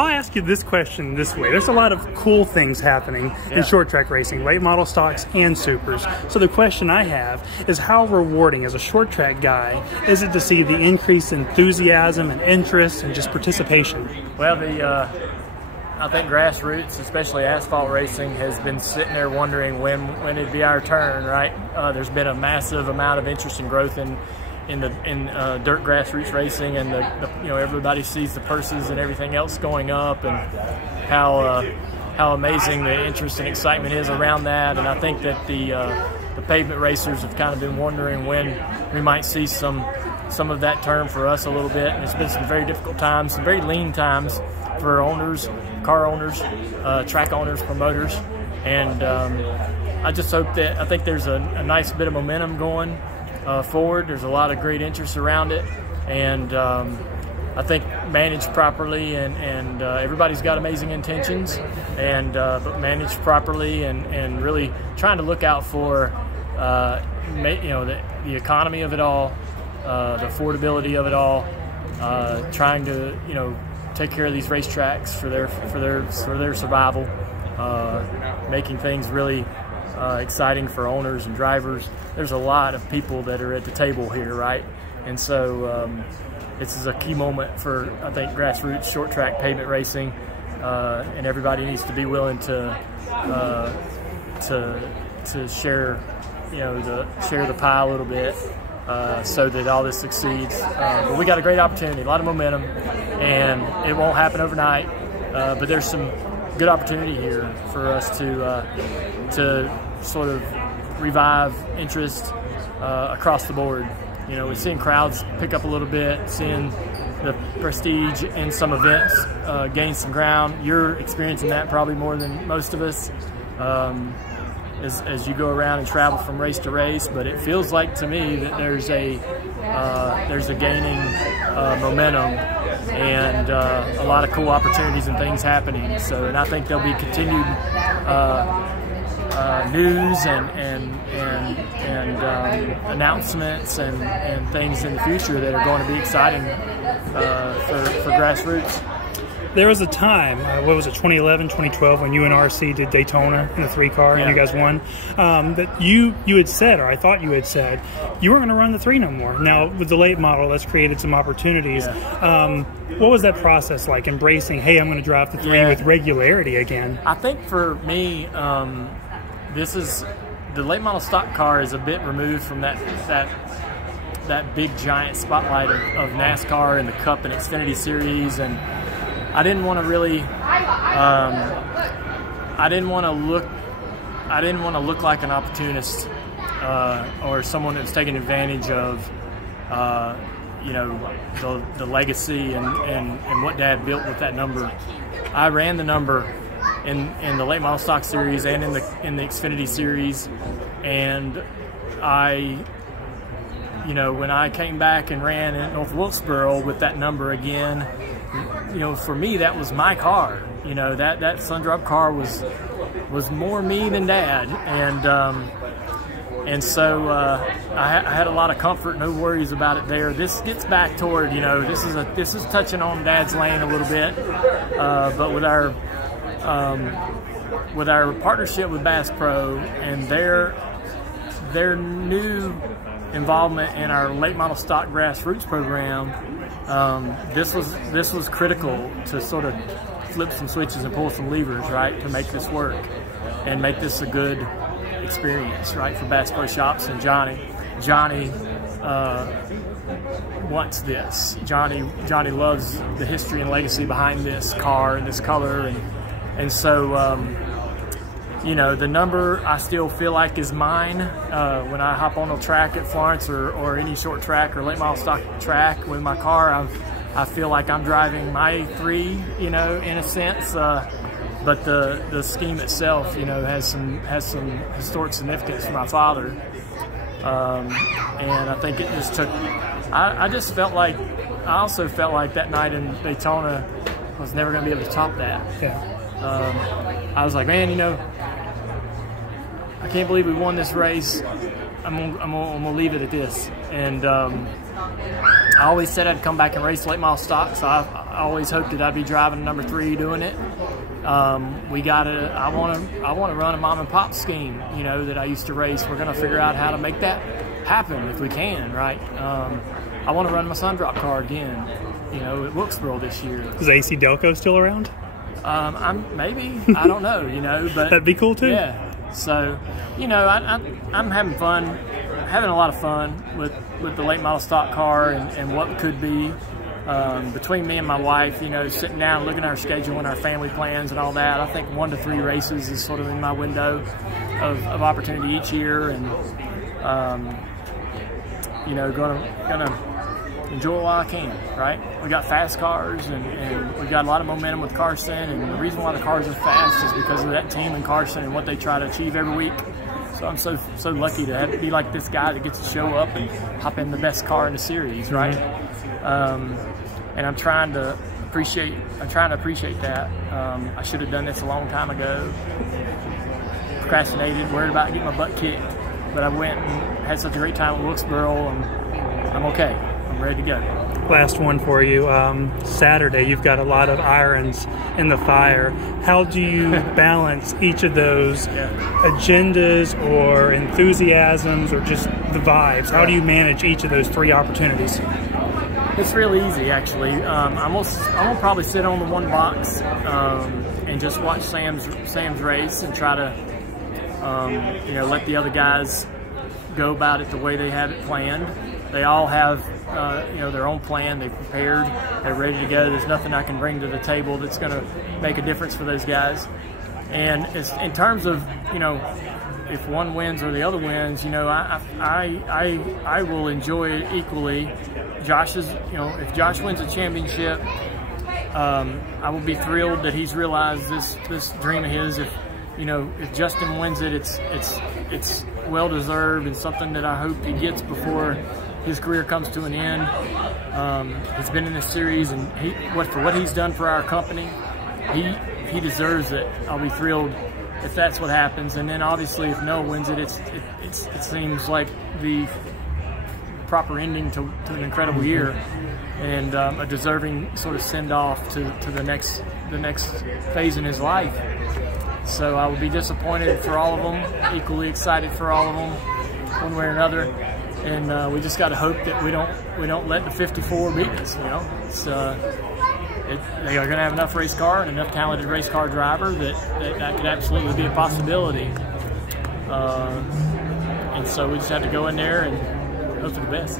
I'll ask you this question this way. There's a lot of cool things happening in short track racing, late model stocks and supers. So the question I have is, how rewarding as a short track guy is it to see the increased enthusiasm and interest and just participation? Well, I think grassroots, especially asphalt racing, has been sitting there wondering when it'd be our turn, right? There's been a massive amount of interest and growth in dirt grassroots racing, and everybody sees the purses and everything else going up, and how amazing the interest and excitement is around that. And I think that the pavement racers have kind of been wondering when we might see some of that turn for us a little bit. And it's been some very difficult times, some very lean times for owners, car owners, track owners, promoters, and I just hope that, I think there's a nice bit of momentum going forward. There's a lot of great interest around it, and I think managed properly, and everybody's got amazing intentions, and but managed properly, and really trying to look out for the economy of it all, the affordability of it all, trying to take care of these racetracks for their survival, making things really exciting for owners and drivers. There's a lot of people that are at the table here, right? And so this is a key moment for, I think, grassroots short track pavement racing, and everybody needs to be willing to share, share the pie a little bit, so that all this succeeds. But we got a great opportunity, a lot of momentum, and it won't happen overnight. But there's some good opportunity here for us to sort of revive interest across the board. We're seeing crowds pick up a little bit, seeing the prestige in some events gain some ground. You're experiencing that probably more than most of us as you go around and travel from race to race. But it feels like to me that there's a gaining momentum, and a lot of cool opportunities and things happening. So, and I think there'll be continued news and announcements and things in the future that are going to be exciting for grassroots. There was a time, what was it, 2011, 2012, when you and RC did Daytona in the 3-car, and you guys won, that you had said, or I thought you had said, you weren't going to run the 3 no more. Now, with the late model, that's created some opportunities. What was that process like, embracing, hey, I'm going to drive the 3 with regularity again? I think for me, the late model stock car is a bit removed from that big giant spotlight of NASCAR and the Cup and Xfinity Series, and I didn't want to really, I didn't want to look like an opportunist or someone that's taking advantage of, the legacy and what Dad built with that number. I ran the number in the late model stock series and in the Xfinity Series, and when I came back and ran in North Wilkesboro with that number again, for me, that was my car. That Sundrop car was more me than Dad, and so I had a lot of comfort, no worries about it there. This gets back toward, this is touching on Dad's lane a little bit, but with our partnership with Bass Pro and their new involvement in our late model stock grassroots program, this was critical to sort of flip some switches and pull some levers, right, to make this work and make this a good experience, right, for Bass Pro Shops. And Johnny wants this. Johnny loves the history and legacy behind this car and this color, and so the number I still feel like is mine. When I hop on the track at Florence or any short track or late model stock track with my car, I feel like I'm driving my 3, in a sense. But the scheme itself, has some historic significance for my father. And I think it just took. I also felt like that night in Daytona I was never going to be able to top that. Yeah. I was like, man, I can't believe we won this race. I'm gonna leave it at this. And I always said I'd come back and race late model stock, so always hoped that I'd be driving number 3 doing it. I want to run a mom and pop scheme, you know, that I used to race. We're going to figure out how to make that happen if we can, right? I want to run my sun drop car again, you know, at Wilkesboro this year. Is AC Delco still around? Maybe, I don't know, you know, but that'd be cool too. Yeah. So, you know, I'm having a lot of fun with the late model stock car and what could be. Between me and my wife, you know, sitting down, looking at our schedule and our family plans and all that, I think 1 to 3 races is sort of in my window of opportunity each year, and you know, gonna enjoy it while I can. Right? We got fast cars, and we got a lot of momentum with Carson, and the reason why the cars are fast is because of that team and Carson and what they try to achieve every week. So I'm so lucky to be like this guy that gets to show up and hop in the best car in the series, right? And I'm trying to appreciate that. I should have done this a long time ago. Procrastinated, worried about getting my butt kicked, but I went and had such a great time at Wilkesboro, and I'm okay. I'm ready to go. Last one for you. Saturday, you've got a lot of irons in the fire. How do you balance each of those agendas or enthusiasms or just the vibes? How do you manage each of those 3 opportunities? It's real easy, actually. I'm gonna probably sit on the one box and just watch Sam's race and try to, you know, let the other guys go about it the way they have it planned. They all have, you know, their own plan. They've prepared. They're ready to go. There's nothing I can bring to the table that's going to make a difference for those guys. And in terms of, you know, if one wins or the other wins, you know, I will enjoy it equally. You know, if Josh wins a championship, I will be thrilled that he's realized this dream of his. You know, if Justin wins it, it's well deserved and something that I hope he gets before his career comes to an end. He's been in this series, and for what he's done for our company, he deserves it. I'll be thrilled if that's what happens. And then obviously, if Noah wins it, it seems like the proper ending to an incredible year, and a deserving sort of send off to the next phase in his life. So I will be disappointed for all of them, equally excited for all of them, one way or another. And we just got to hope that we don't let the 54 beat us. You know, they are going to have enough race car and enough talented race car driver that could absolutely be a possibility. And so we just have to go in there and hope for the best.